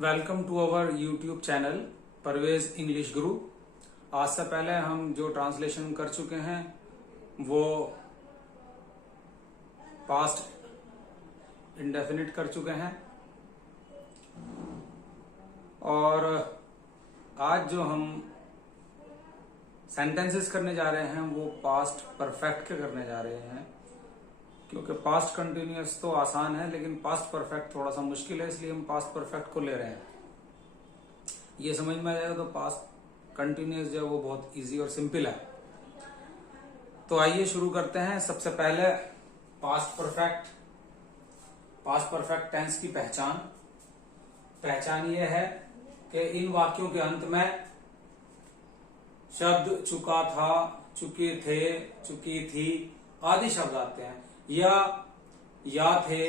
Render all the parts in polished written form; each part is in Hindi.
Welcome to our YouTube channel Parvez English guru. आज से पहले हम जो ट्रांसलेशन कर चुके हैं वो पास्ट इंडेफिनिट कर चुके हैं और आज जो हम सेंटेंसेस करने जा रहे हैं वो पास्ट परफेक्ट के करने जा रहे हैं, क्योंकि पास्ट कंटिन्यूअस तो आसान है लेकिन पास्ट परफेक्ट थोड़ा सा मुश्किल है, इसलिए हम पास्ट परफेक्ट को ले रहे हैं। ये समझ में आ जाएगा तो पास्ट कंटिन्यूअस जो है वो बहुत इजी और सिंपल है। तो आइए शुरू करते हैं। सबसे पहले पास्ट परफेक्ट टेंस की पहचान ये है कि इन वाक्यों के अंत में शब्द चुका था, चुके थे, चुकी थी आदि शब्द आते हैं, या थे,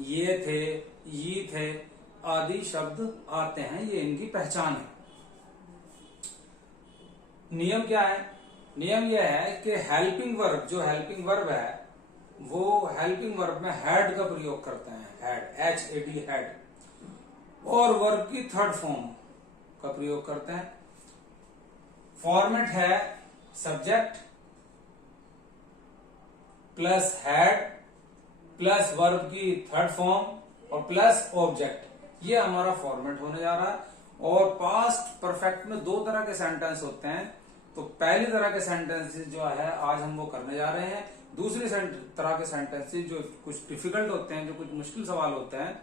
ये थे, ये थे आदि शब्द आते हैं। ये इनकी पहचान है। नियम क्या है? नियम यह है कि हेल्पिंग वर्ब, जो हेल्पिंग वर्ब है वो हेल्पिंग वर्ब में हैड का प्रयोग करते हैं, हैड, HAD, हैड, और वर्ब की थर्ड फॉर्म का प्रयोग करते हैं। फॉर्मेट है subject plus had plus verb की थर्ड फॉर्म और प्लस ऑब्जेक्ट। ये हमारा फॉर्मेट होने जा रहा है। और पास्ट परफेक्ट में दो तरह के सेंटेंस होते हैं। तो पहली तरह के सेंटेंसेस जो है आज हम वो करने जा रहे हैं। दूसरी तरह के सेंटेंसेस जो कुछ डिफिकल्ट होते हैं, जो कुछ मुश्किल सवाल होते हैं,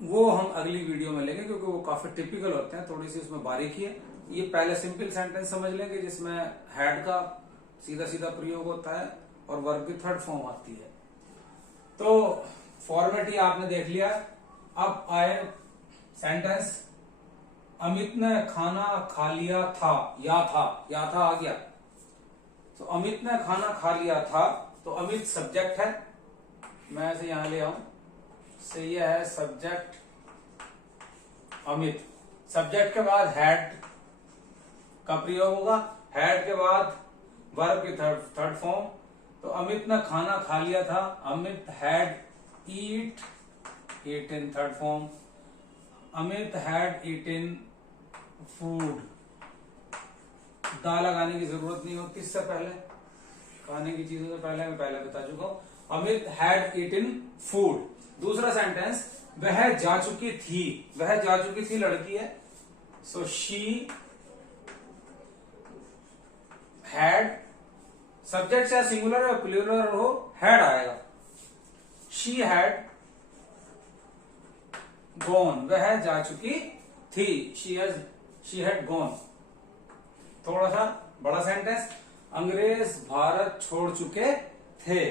वो हम अगली वीडियो में लेंगे, क्योंकि वो काफी टिपिकल होते हैं, थोड़ी सी उसमें बारीकी है। ये पहले सिंपल सेंटेंस समझ लेंगे जिसमें हैड का सीधा सीधा प्रयोग होता है और वर्ब की थर्ड फॉर्म आती है। तो फॉर्मेट ही आपने देख लिया। अब आए सेंटेंस, अमित ने खाना खा लिया था, या था आ गया। तो अमित ने खाना खा लिया था, तो अमित सब्जेक्ट है, मैं इसे यहां ले आऊं, से यह है सब्जेक्ट अमित। सब्जेक्ट के बाद हैड का प्रयोग होगा, हैड के बाद वर्ब की थर्ड फॉर्म। तो अमित ने खाना खा लिया था, Amit had eaten third form, Amit had eaten food. दा लगाने की जरूरत नहीं होती इससे पहले, खाने की चीजों से पहले मैं पहले बता चुका हूं। Amit had eaten food. दूसरा सेंटेंस, वह जा चुकी थी, वह जा चुकी थी लड़की है, सो शी हैड, सब्जेक्ट चाहे सिंगुलर या प्लूरल हो, हैड आएगा। शी हैड गॉन, वह जा चुकी थी, शी हैड गॉन। थोड़ा सा बड़ा सेंटेंस, अंग्रेज भारत छोड़ चुके थे,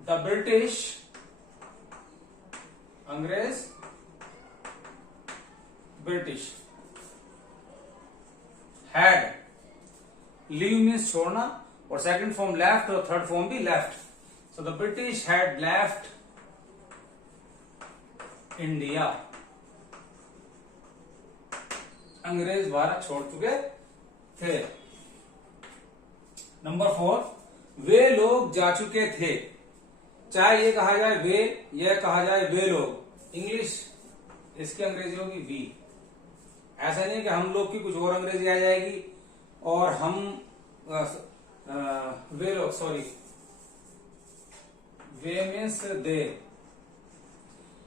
द ब्रिटिश, अंग्रेज ब्रिटिश हैड, लीव मीन्स छोड़ना, और सेकंड फॉर्म लेफ्ट और थर्ड फॉर्म भी left. So the British had left India, अंग्रेज भारत छोड़ चुके थे। नंबर 4, वे लोग जा चुके थे। चाहे ये कहा जाए वे, यह कहा जाए वे लोग, इंग्लिश इसकी अंग्रेजी होगी वी। ऐसा नहीं कि हम लोग की कुछ और अंग्रेजी आ जाएगी और हम वे लोग, सॉरी, वे मीन्स दे।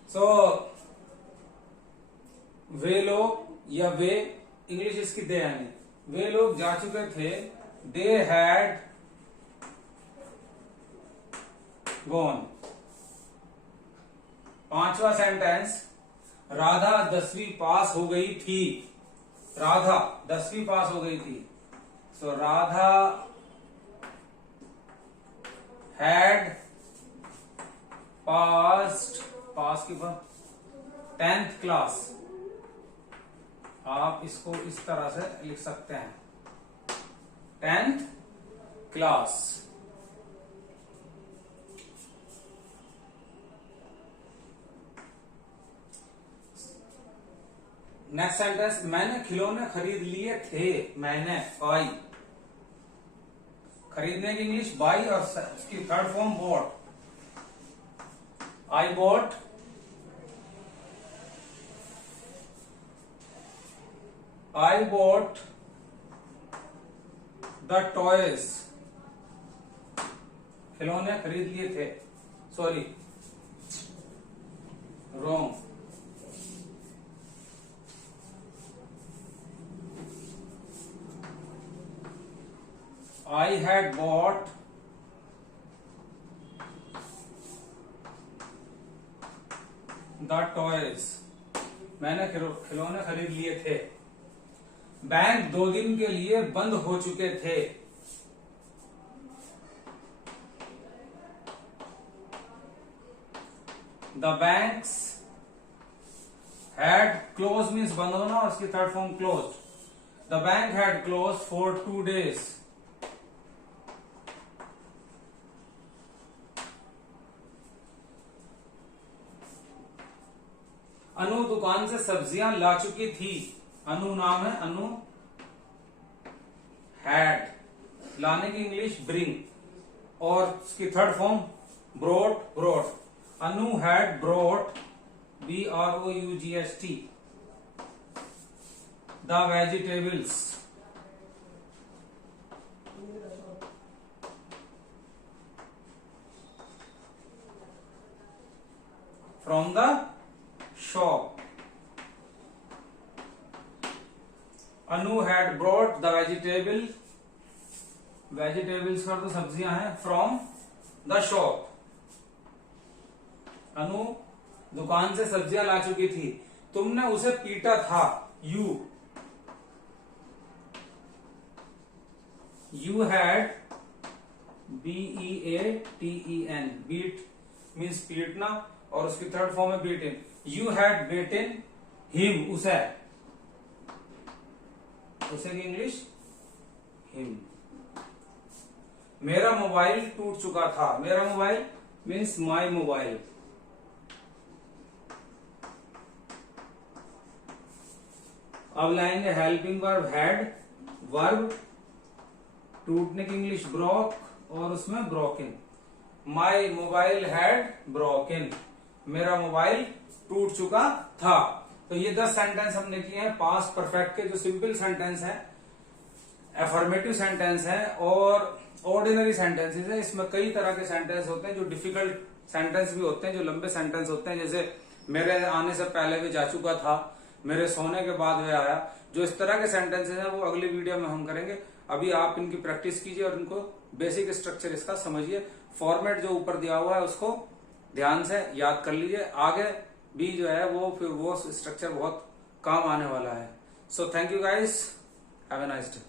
सो वे लोग या वे, इंग्लिश इसकी दे यानी, वे लोग जा चुके थे, दे हैड गॉन। पांचवा सेंटेंस, राधा 10वीं पास हो गई थी, राधा 10वीं पास हो गई थी, सो राधा हैड पास की 10th क्लास। आप इसको इस तरह से लिख सकते हैं, 10th क्लास। नेक्स्ट सेंटेंस, मैंने खिलौने खरीद लिए थे, मैंने, बाई, खरीदने की इंग्लिश बाई और उसकी third form bought. I bought I bought the toys, खिलौने खरीद लिए थे, sorry wrong, I had bought the toys, मैंने खिलौने खरीद लिए थे। बैंक 2 दिन के लिए बंद हो चुके थे। The banks had closed means बंद होना, उसकी third form closed. The bank had closed for 2 days. अनु दुकान से सब्जियां ला चुकी थी। अनु नाम है, अनु हैड, लाने की इंग्लिश ब्रिंग, और उसकी third form brought, brought. Anu had brought, BROUGHT, the vegetables from the shop. Anu had brought the vegetables कर तो सब्जियां हैं, from the shop. अनु दुकान से सब्जियां ला चुकी थी। तुमने उसे पीटा था, you had BEATEN, beat means पीटना, और उसकी थर्ड फॉर्म है beaten. You had beaten him, उसे की इंग्लिश him. मेरा मोबाइल टूट चुका था। मेरा मोबाइल मीन्स माई मोबाइल। अब लाएंगे हेल्पिंग वर्ब हैड, वर्ब टूटने की इंग्लिश ब्रोक, और उसमें broken. My mobile had broken, मेरा मोबाइल टूट चुका था। तो ये 10 सेंटेंस हमने किए हैं पास्ट परफेक्ट के, जो सिंपल सेंटेंस है, एफर्मेटिव सेंटेंस है और ऑर्डिनरी सेंटेंसेस है। इसमें कई तरह के सेंटेंस होते हैं, जो डिफिकल्ट सेंटेंस भी होते हैं, जो लंबे सेंटेंस होते हैं, जैसे मेरे आने से पहले भी जा चुका था, मेरे सोने के बाद वे आया। जो इस तरह के सेंटेंसेस हैं वो अगली वीडियो में हम करेंगे। अभी आप इनकी प्रैक्टिस कीजिए और इनको बेसिक स्ट्रक्चर इसका समझिए। फॉर्मेट जो ऊपर दिया हुआ है उसको ध्यान से याद कर लीजिए, आगे भी जो है वो स्ट्रक्चर बहुत काम आने वाला है। So thank you guys, have a nice day.